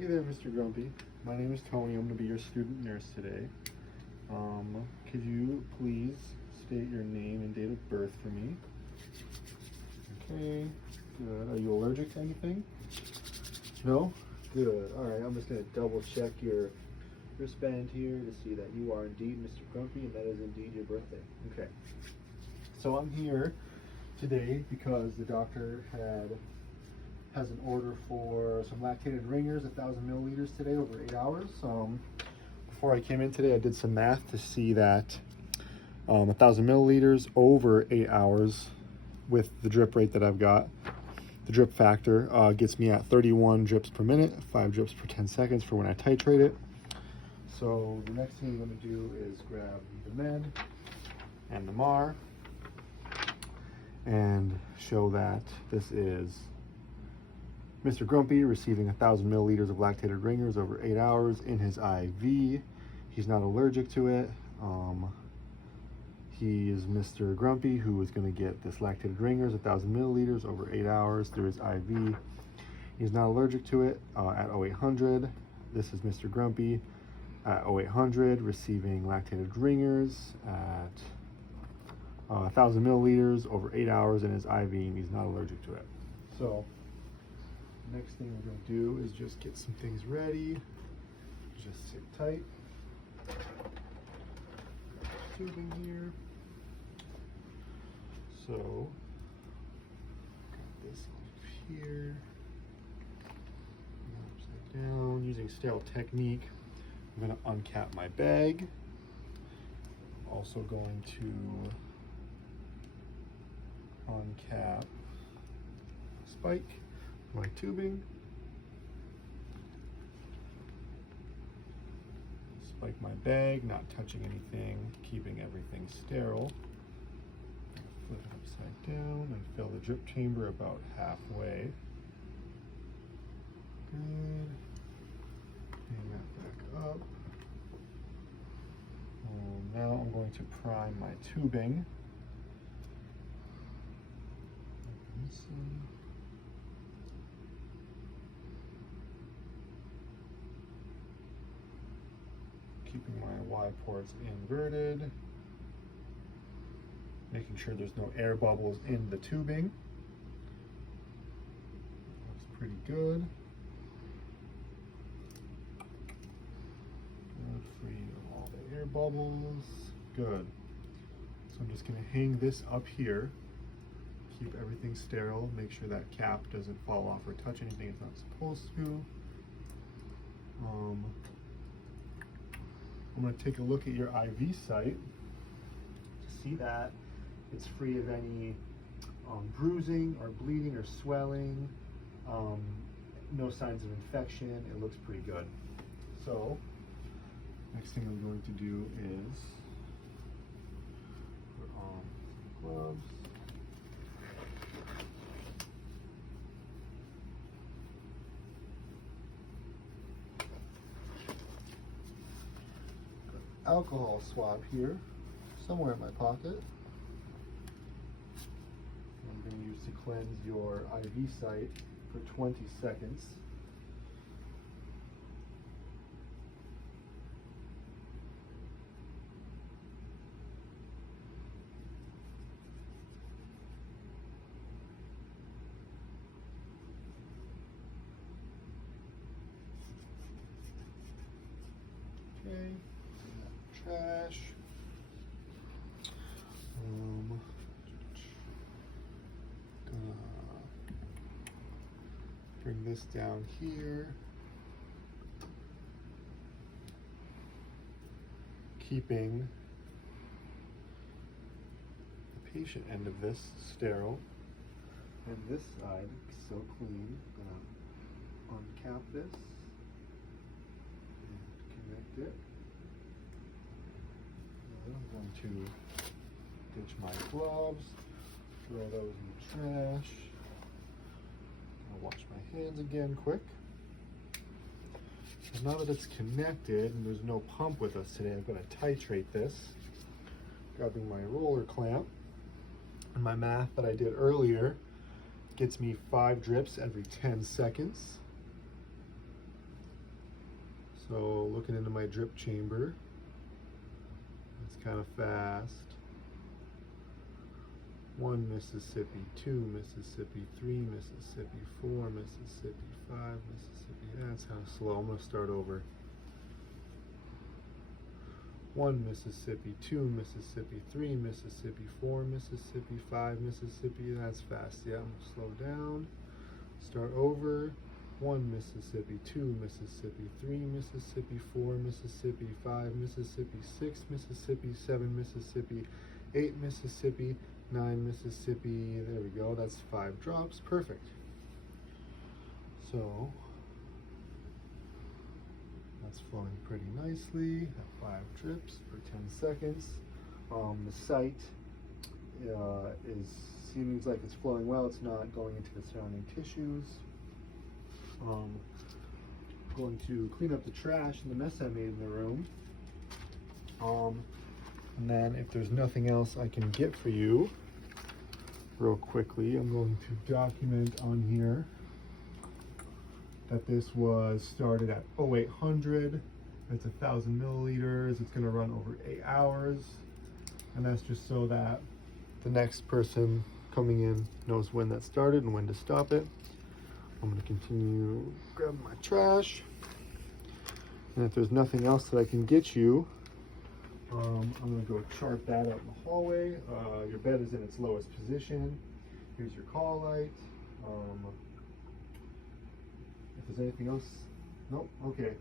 Hey there, Mr. Grumpy. My name is Tony. I'm going to be your student nurse today. Could you please state your name and date of birth for me? Okay, good. Are you allergic to anything? No? Good. Alright, I'm just going to double check your wristband here to see that you are indeed Mr. Grumpy and that is indeed your birthday. Okay. So I'm here today because the doctor has an order for some lactated ringers, 1,000 milliliters today, over 8 hours. Before I came in today, I did some math to see that 1,000 milliliters over 8 hours with the drip rate that I've got. The drip factor gets me at 31 drips per minute, 5 drips per 10 seconds for when I titrate it. So the next thing we're going to do is grab the med and the MAR and show that this is Mr. Grumpy receiving 1,000 milliliters of lactated ringers over 8 hours in his IV. He's not allergic to it. He is Mr. Grumpy who is going to get this lactated ringers, 1,000 milliliters over 8 hours through his IV. He's not allergic to it at 0800. This is Mr. Grumpy at 0800 receiving lactated ringers at 1,000 milliliters over 8 hours in his IV, and he's not allergic to it. So next thing we're going to do is just get some things ready. Just sit tight. Tubing here. So, got this up here. Upside down. Using sterile technique, I'm going to uncap my bag. I'm also going to uncap spike my tubing, spike my bag, not touching anything, keeping everything sterile. Flip it upside down and fill the drip chamber about halfway. Good. Hang that back up. Now I'm going to prime my tubing. Open this one. Keeping my Y ports inverted, making sure there's no air bubbles in the tubing. Looks pretty good. Good, free of all the air bubbles. Good. So I'm just going to hang this up here. Keep everything sterile. Make sure that cap doesn't fall off or touch anything it's not supposed to. I'm going to take a look at your IV site to see that it's free of any bruising or bleeding or swelling, no signs of infection. It looks pretty good. So next thing I'm going to do is put on gloves. Alcohol swab here, somewhere in my pocket. I'm going to use to cleanse your IV site for 20 seconds. Okay. Trash. Gonna bring this down here. Keeping the patient end of this sterile and this side so clean. Gonna uncap this and connect it. I'm going to ditch my gloves, throw those in the trash. I'll wash my hands again quick. So now that it's connected and there's no pump with us today, I'm going to titrate this. Grabbing my roller clamp. And my math that I did earlier gets me 5 drips every 10 seconds. So looking into my drip chamber, it's kind of fast. 1 Mississippi, 2 Mississippi, 3 Mississippi, 4 Mississippi, 5 Mississippi. That's how slow. I'm gonna start over. 1 Mississippi, 2 Mississippi, 3 Mississippi, 4 Mississippi, 5 Mississippi. That's fast. Yeah, I'm gonna slow down. Start over. 1 Mississippi, 2 Mississippi, 3 Mississippi, 4 Mississippi, 5 Mississippi, 6 Mississippi, 7 Mississippi, 8 Mississippi, 9 Mississippi. There we go. That's 5 drops. Perfect. So that's flowing pretty nicely at 5 drips for 10 seconds. The site seems like it's flowing well. It's not going into the surrounding tissues. Going to clean up the trash and the mess I made in the room. And then if there's nothing else I can get for you, real quickly, I'm going to document on here that this was started at 0800. It's 1,000 milliliters. It's going to run over 8 hours. And that's just so that the next person coming in knows when that started and when to stop it. I'm going to continue grabbing my trash. And if there's nothing else that I can get you, I'm going to go chart that out in the hallway. Your bed is in its lowest position. Here's your call light. If there's anything else, nope, okay.